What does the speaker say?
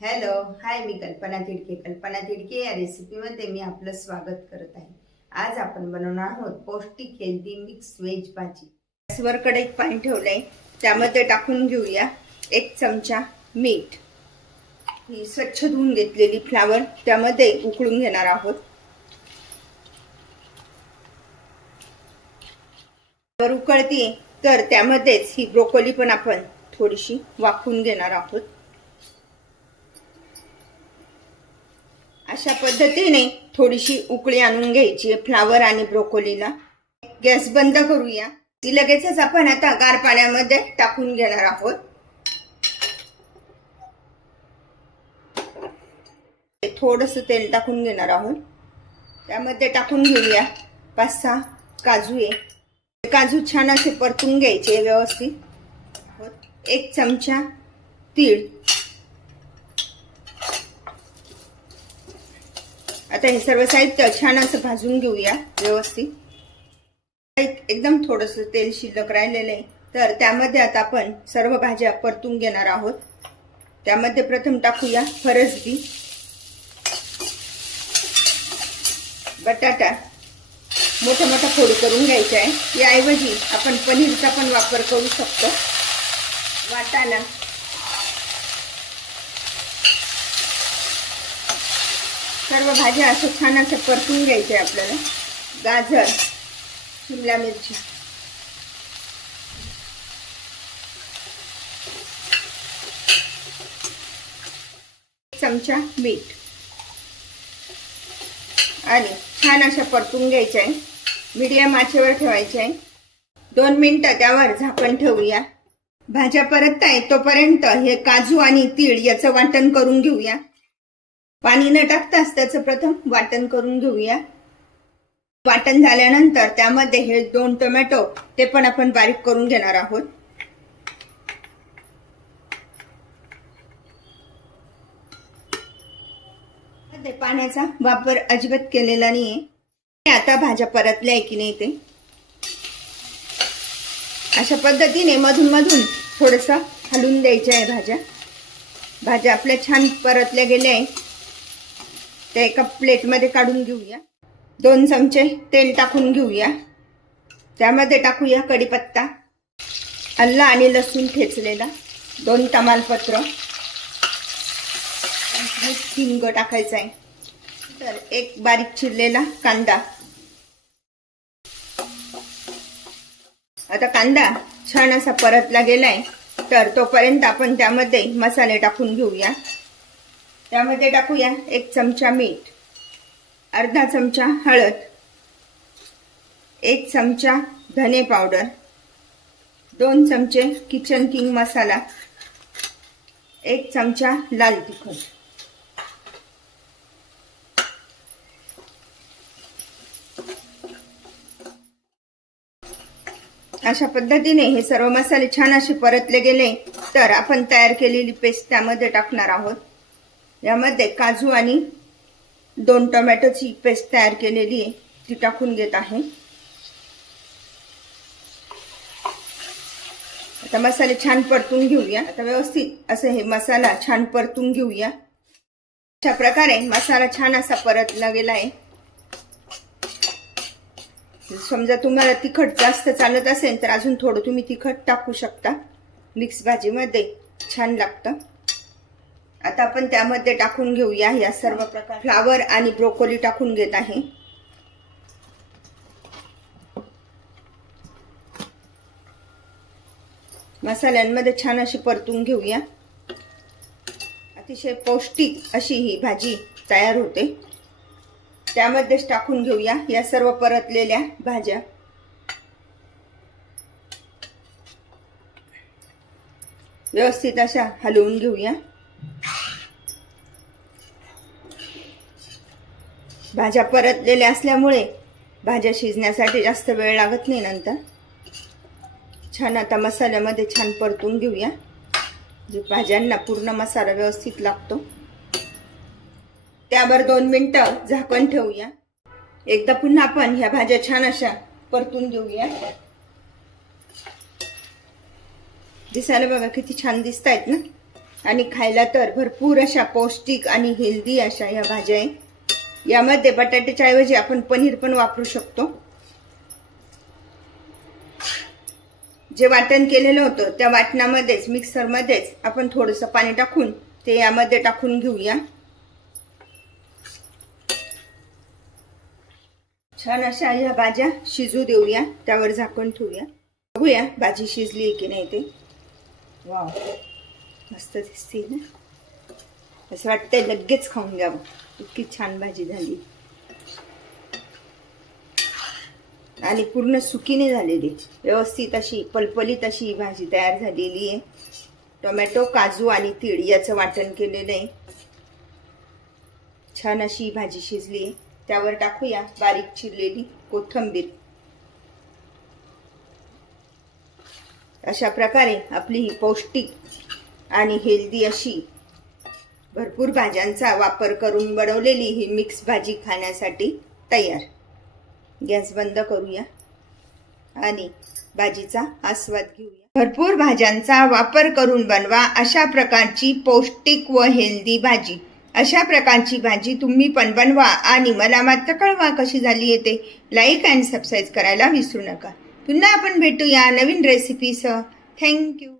Hello hi, मी कल्पना तिडके या रेसिपीमध्ये मी आपलं स्वागत करत आहे। आज आपण बनवणार आहोत पौष्टिक हेल्दी मिक्स व्हेज भाजी। गॅसवर कढईत पाणी ठेवलंय, त्यामध्ये टाकून घेऊया 1 चमचा मीठ। ही स्वच्छ धुवून घेतलेली फ्लावर त्यामध्ये उकळून घेणार आहोत। फ्लावर उकळते तर त्यामध्येच ही ब्रोकोली पण आपण थोडीशी वाफवून घेणार आहोत। अशा पद्धतीने थोडीशी उकळी आणून घ्यायची फ्लावर आणि ब्रोकोलीला। गॅस बंद करूया। ती लगेचच आपण आता गार पाण्यामध्ये टाकून घेणार आहोत। थोडंसं तेल टाकून घेणार आहोत। त्यामध्ये टाकून घेऊया 5-6 काजू आहे। काजू छान असे परतून घ्यायचे व्यवस्थित। 1 चमचा तीळ। आता हे सर्व साहित्य छान असं भाजून घेऊया व्यवस्थित। एकदम थोडंसं तेल शिल्लक राहिलेलं आहे, तर त्यामध्ये आता आपण सर्व भाज्या परतून घेणार आहोत। त्यामध्ये प्रथम टाकूया फरसबी, बटाटा मोठा मोठा फोडी करून घ्यायचा आहे। याऐवजी आपण पनीरचा पण वापर करू शकतो। वाटाणा, सर्व भाज्या असं छान असं परतून घ्यायचे आपल्याला। गाजर, शिमला मिरची, चमचा मीठ आणि छान अशा परतून घ्यायचे आहे। मीडियम आचेवर ठेवायचे आहे। 2 मिनिटं त्यावर झाकण ठेवूया। भाज्या परतताय तोपर्यंत हे काजू आणि तीळ याचं वाटण करून घेऊया। पाणी न टाकताच त्याचं प्रथम वाटण करून घेऊया। वाटण झाल्यानंतर त्यामध्ये हे 2 टोमॅटो ते पण आपण बारीक करून घेणार आहोत। पाण्याचा वापर अजिबात केलेला नाहीये। आता भाज्या परतल्या आहे की नाही ते अशा पद्धतीने मधून मधून थोडंसं हलवून द्यायचं आहे। भाज्या आपल्या छान परतल्या गेल्या आहे। ते एका प्लेटमध्ये काढून घेऊया। 2 चमचे तेल टाकून घेऊया। त्यामध्ये टाकूया कढीपत्ता, आलं आणि लसूण ठेचलेला, 2 तमालपत्र, हिंग टाकायचा आहे, तर 1 बारीक चिरलेला कांदा। आता कांदा छान असा परतला गेलाय, तर तोपर्यंत आपण त्यामध्ये मसाले टाकून घेऊया। त्यामध्ये टाकूया 1 चमचा मीठ, अर्धा चमचा हळद, 1 चमचा धने पावडर, 2 चमचे किचन किंग मसाला, 1 चमचा लाल तिखट। अशा पद्धतीने हे सर्व मसाले छान असे परतले गेले, तर आपण तयार केलेली पेस्ट त्यामध्ये टाकणार आहोत। यामध्ये काजू आणि 2 टोमॅटोची पेस्ट तयार केलेली आहे ती टाकून घेत आहे। आता मसाले छान परतून घेऊया। आता व्यवस्थित असं हे मसाला छान परतून घेऊया। अशा प्रकारे मसाला छान असा परतला गेला आहे। समजा तुम्हाला तिखट जास्त चालत असेल तर अजून थोडं तुम्ही तिखट टाकू शकता। मिक्स भाजीमध्ये छान लागतं। आता आपण त्यामध्ये टाकून घेऊया या सर्व प्रकार फ्लावर आणि ब्रोकोली टाकून घेत आहे। मसाल्यांमध्ये छान अशी परतून घेऊया। अतिशय पौष्टिक अशी ही भाजी तयार होते। त्यामध्येच टाकून घेऊया या सर्व परतलेल्या भाज्या। व्यवस्थित अशा हलवून घेऊया। भाज्या परतलेल्या असल्यामुळे भाज्या शिजण्यासाठी जास्त वेळ लागत नाही। नंतर छान आता मसाल्यामध्ये छान परतून घेऊया, जे भाज्यांना पूर्ण मसाला व्यवस्थित लागतो। त्यावर 2 मिनिटं झाकण ठेवूया। एकदा पुन्हा आपण ह्या भाज्या छान अशा परतून घेऊया। दिसायला बघा किती छान दिसतायत ना। आणि खायला तर भरपूर अशा पौष्टिक आणि हेल्दी अशा या भाज्या आहे. यामध्ये बटाट्याच्या ऐवजी आपण पनीर पण वापरू शकतो. जे वाटण केलेलं होतं त्या वाटणामध्येच मिक्सरमध्येच आपण थोडंसं पाणी टाकून ते यामध्ये टाकून घेऊया. छान अशा या भाज्या शिजू देऊया. त्यावर झाकण ठेवूया. बघूया भाजी शिजली की नाही ते. वाव, मस्त दिसते ना. असं वाटतंय लगेच खाऊन घ्यावं, इतकी छान भाजी झाली. आणि पूर्ण सुकीने झालेली, व्यवस्थित अशी पलपलीत अशी भाजी तयार झालेली आहे. टोमॅटो, काजू आणि तीळ याचं वाटण केलेलं आहे. छान अशी भाजी शिजली आहे. त्यावर टाकूया बारीक चिरलेली कोथिंबीर. अशा प्रकारे आपली ही पौष्टिक आणि हेल्दी अशी भरपूर भाज्यांचा वापर करून बनवलेली ही मिक्स भाजी खाण्यासाठी तयार. गॅस बंद करूया आणि भाजीचा आस्वाद घेऊया. भरपूर भाज्यांचा वापर करून बनवा अशा प्रकारची पौष्टिक व हेल्दी भाजी. अशा प्रकारची भाजी तुम्ही पण बनवा आणि मला मात्र कळवा कशी झाली आहे ते. लाईक अँड सबस्क्राईब करायला विसरू नका. पुन्हा आपण भेटूया नवीन रेसिपीसह. थँक्यू.